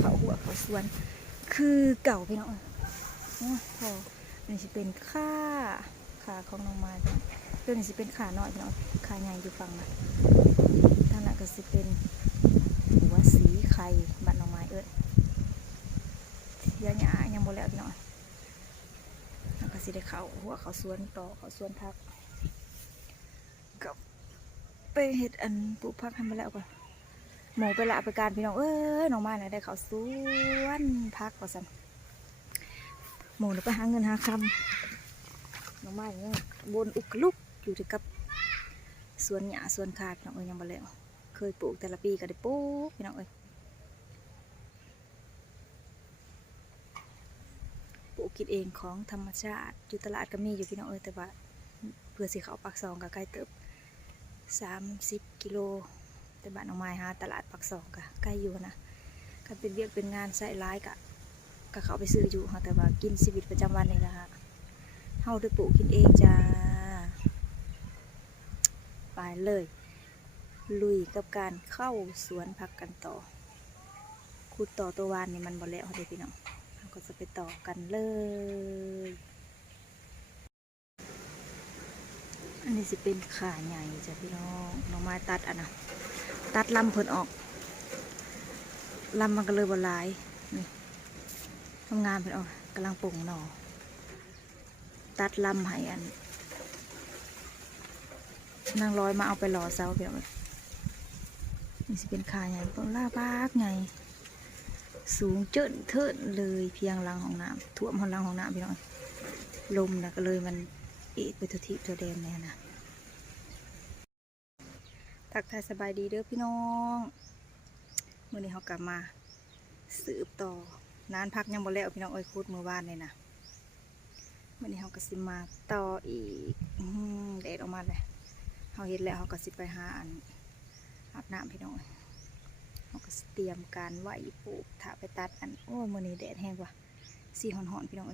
เขาหัวเขาสวนคือเก่าพี่น้องพอนี่จะเป็นขาของน้องไม้เรื่องนี้จะเป็นขาน้อยพี่น้องขาใหญ่อยู่ฝั่งนะทางนั้นก็จะเป็นหัวสีไข่บ้านน้องไม้ยังโมแล้วพี่น้องแล้วก็สิได้เขาหัวเขาสวนต่อเขาสวนพักกับไปเห็ดอันปลูกพักทำไปแล้วก่อนหมูไปละไปการพี่น้องน้องไม้ได้เขาสวนพักก่อนสันหมูไปหาเงินหาคำน้องไม้ยังบนอุกลุกอยู่ที่กับสวนหญ้าสวนคาพี่น้องยังบ่แล้วเคยปลูกแต่ละปีก็ได้ปลูกพี่น้องปลูกกินเองของธรรมชาติอยู่ตลาดก็มีอยู่พี่น้องแต่ว่าเพื่อสิเขาปักซองก็ใกล้เติบ30 กิโลแต่บ้านน้องไม้หาตลาดปักซองก็ใกล้อยู่นะก็เป็นเวียกเป็นงานใส่ร้ายก็เขาไปซื้ออยู่แต่ว่ากินชีวิตประจำวันนี่นะฮะเฮาได้ปลูกกินเองจ้าไปเลยลุยกับการเข้าสวนผักกันต่อขุดต่อตัววานนี่มันบ่แล้วเด้พี่น้องเราก็จะไปต่อกันเลยอันนี้จะเป็นขาใหญ่จ้ะพี่น้องน้องไม้ตัดนะตัดลำเพิ่นออกลำมันก็เลยบ่หลายนี่ทำงานเพิ่นออกกำลังป่งหน่อตัดลำให้อันนางร้อยมาเอาไปหล่อเสาเดี๋ยวนี่จะเป็นขาใหญ่ต้นล่าบากใหญ่สูงเจิ่นเทินเลยเพียงรังของน้ำท่วมรังของน้ำพี่น้องลมนะก็เลยมันเอ็ดไปทุทิตัวแดงเนี่ยนะทักทายสบายดีเด้อพี่น้องเมื่อนี้เขากลับมาสืบต่อนานพักยังบ่แล้วพี่น้องคุดมือบ้านเลยนะเมื่อนี้เขาก็สิมาต่ออีกแดดออกมาเลยเขาเห็นแล้วเขาก็สิไปหาอาบน้ำพี่น้องเขาก็เตรียมการไหวปลูกถ้าไปตัดโอ้มื้อนี้แดดแห้งกว่าสีหอนๆพี่น้องเ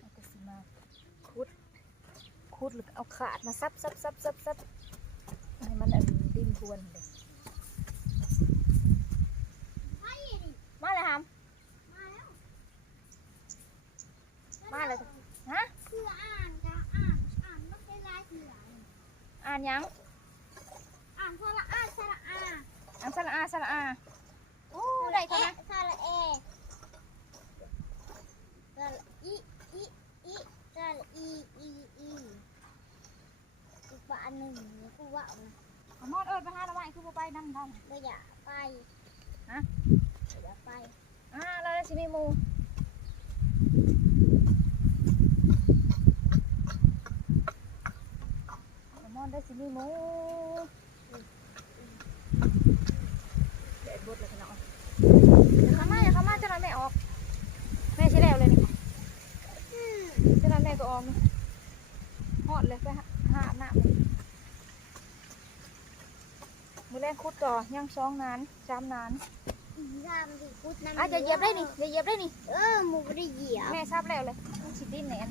ขาก็สิมาคุดหรือเอาขาดมาซับให้มันดินทวนเลยมาเลยฮัมมาเลยฮะคืออ่านไม่ได้ลายเถื่อนอ่านยังอ่านสระอาสระอาอ่านสระอาโอ้ได้ค่ะนะสระเอสระอีสระอีอีกบ้านหนึ่งกูว่ามอดไปหาทำไมคือไปนั่งได้ไม่อยากไปฮะอย่าไปเราได้ชิมิมูมอนได้ชิมิมูเด็ดบดเลยพี่น้องอย่าเข้ามาจะนอนไม่ออกแม่ใช้แล้วเลยนี่จะนอนแม่ก็ออกหอดเลยไปหาหน้ามือแรกคุดต่อยัง2 นาน 3 นานจะเหยียบได้นี่หมูไม่ได้เหยียบแม่ทราบแล้วเลยต้องชิดดินแหนน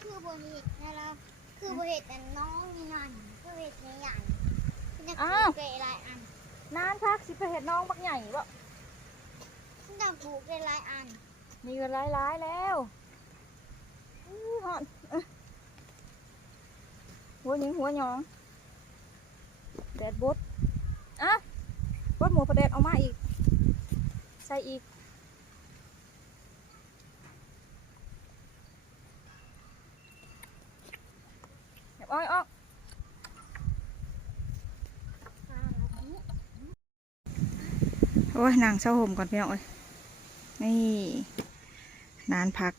คือบริเวณนี่เราคือบริเวณน้องนี่นั่นคือบริเวณใหญ่อ้าวเกลายอันนานพักสิไปเห็ดน้องบักใหญ่บ่ฉันจะปลูกเกลายอันมีเงินหลายแล้วหอนหัวหญิงหัวหยองแดดบดบดหมูพอแดดเอามาอีกใส่อีกเดี๋ยวอ้อยออกโอ้ยนางเช่าห่มก่อนพี่น้องนี่นานพัก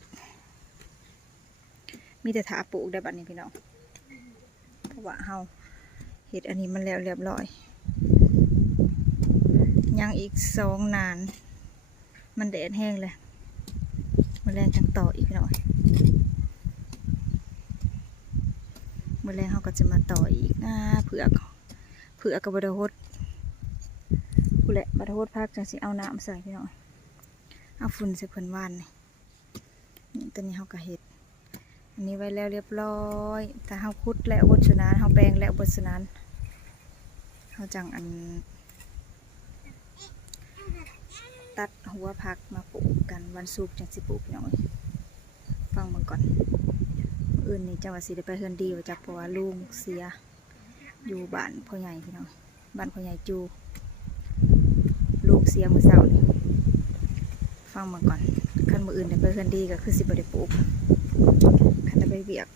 มีแต่ถาปลูกได้บัดนี้พี่น้องเพราะว่าเฮาเห็ดอันนี้มันแล้วเรียบร้อย ยังอีก2 นานมันแดดแห้งเลยมื้อแรงจังต่ออีกหน่อยมื้อแรงเขาก็จะมาต่ออีกเผือกกับบไดฮดผู้แหละบไดฮดพักจังสิเอาน้ำใส่พี่น้องเอาฝุ่นใส่เพิ่นว่านนี่ตอนนี้เขาก็เฮ็ดอันนี้ไว้แล้วเรียบร้อยแต่เขาคุดแล้วบดสนานเขาแปลงแล้วบดสนานเขาจังอันตัดหัวผักมาปลูกกันวันศุกร์จังสิปลูกหน่อยฟังมันก่อนอื่นนี่จังหวัดศรีได้ไปเฮือนดีว่าจักเพราะว่าลุงเสียอยู่บ้านพ่อใหญ่พี่น้องบ้านพ่อใหญ่จูลูกเสียมื้อเช้านี่ฟังมันก่อนคันมื้ออื่นได้ไปเฮือนดีก็คือสิบ่ได้ปลูกคันได้ไปเวียก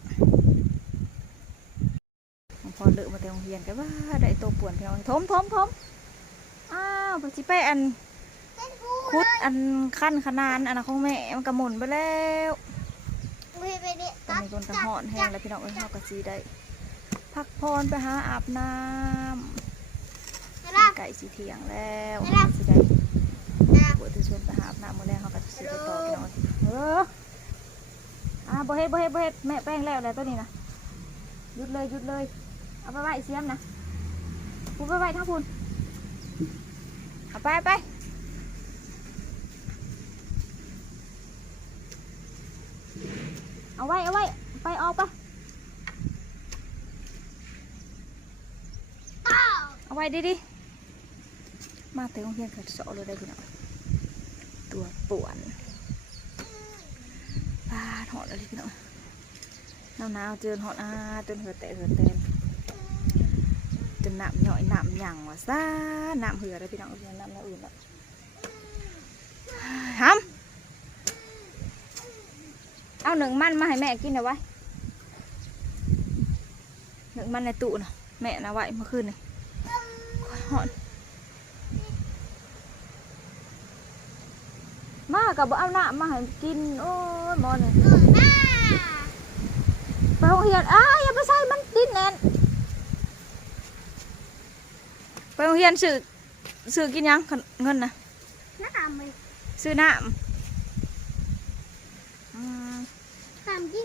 พอเลิกมาแต่โรงเรียนก็ว่าได้โตป่วนพี่น้องทมอ้าวบ่สิไปอันคุดอันขั้นขนานอันนั้นของแม่มันกระหมุนไปแล้วตอนนี้โดนกระหอนแห้งแล้วพี่น้องเอ้ยเขาก็สีได้พักพรไปหาอาบน้ำไก่สีเถียงแล้วสีได้ปวดที่ชวนไปหาอาบน้ำมื้อแรกเขาก็จะสีไปต่อพี่น้องบ่เฮ็ดแม่แป้งแล้วตัวนี้นะหยุดเลยเอาไปไว้เสียมนะพูดไปไว้ทั้งพูนเอาไปเอาไว้ไปออกไปเอาไว้ดิมาเตะของเพียงเกิดโซ่เลยได้พี่น้องตัวป่วนปลาหอดอะไรพี่น้องหนาวเจอหอดจนเหือเตะจนน้ำย่อยน้ำหยั่งว่ะซ่าน้ำเหือเลยพี่น้องเอาน้ำอื่นละทำเอา1 มันมาให้แม่กินเอาไว้1 มันในตู้นะแม่นะไว้เมื่อคืนนี่หอนมากับบ่เอาหน้ามาให้กินโอ้ยมอนเลยไปโรงเรียนอย่าไปใส่มันดิ้นแน่นไปโรงเรียนซื้อกินยังเงินนะซื้อน้ำ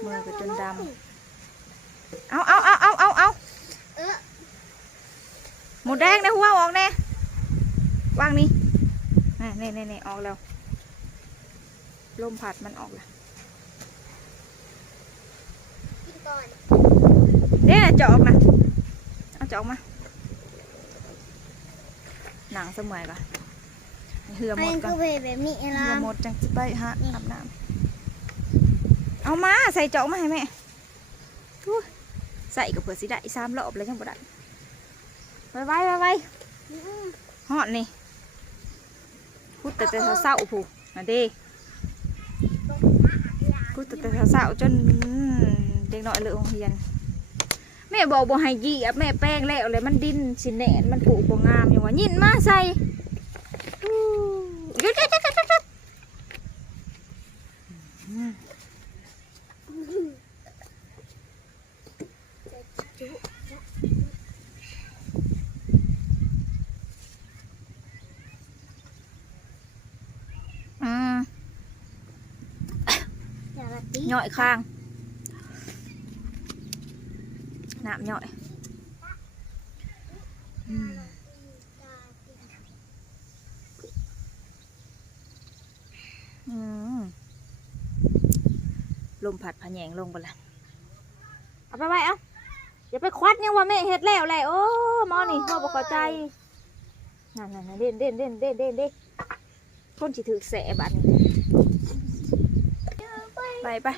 มือก็จนดำเอาหมูแดงในหัวออกแน่วางนี่นี่ออกแล้วลมผัดมันออกแล้วเนี่ยจอกนะเอาจอกมาหนังสมัยก่อนเหือหมดก่อนเหือหมดจังจะไปฮะอาบน้ำเอามาใส่จอกมาให้แม่ใส่กับเผื่อสีได้3 รอบเลยจังบ่ได้ไว้หอดนี่พูดแต่เศร้าผู้มาดิพูดแต่เศร้าจนเด็กน้อยเลยโรงเรียนแม่บอกบ่ให้ยีบแม่แป้งแล้วเลยมันดินสิแหนนมันปลูกบ่งามอยู่ว่ายินมาใส่ยุดย่อยข้างน้ำย่อยลมผัดผะแยงลงไปละเอาไปไว้อย่าไปควัดยังว่าแม่เฮ็ดแล้วแหละโอ้มอนี่พ่อบอกเข้าใจนั่นเด่นคนสิถือแสบัดนี้ไป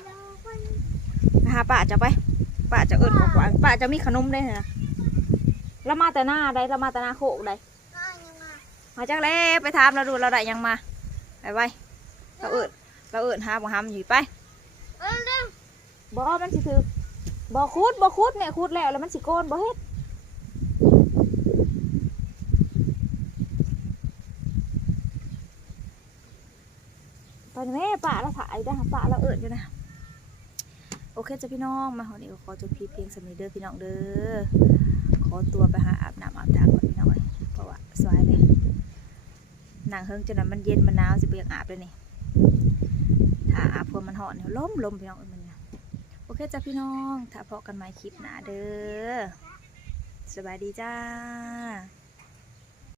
หาป้าจะไปป้าจะเอิญกว่าป้าจะมีขนมได้นะเรามาแต่หน้าได้เรามาแต่หน้าโคกได้มาจากแล้วไปทำเราดูเราได้ยังมาไปเราเอิญหาบ่หำอยู่ไปบ่มันสิถือบ่คุดแม่คุดแล้วมันสิโกนบ่เฮ็ดตอนนี้แม่ป้าเราถ่ายได้ป้าเราเอิญอยู่นะโอเคจ้ะพี่น้องมาวันนี้ขอจบคลิปเพียงสำหรับเด้อพี่น้องเด้อขอตัวไปหาอาบน้ำอาบท่าก่อนพี่น้องเพราะว่าสวยเลย นางเฮิงจนนั้นมันเย็นมันหนาวสิบ่อยากอาบเลยนี่ถ้าอาบพวมันหอนเนี่ยล้มพี่น้องเอ้ยมันเนี่ยโอเคจ้ะพี่น้องถ้าพอกันใหม่คลิปหน้าเด้อสบายดีจ้า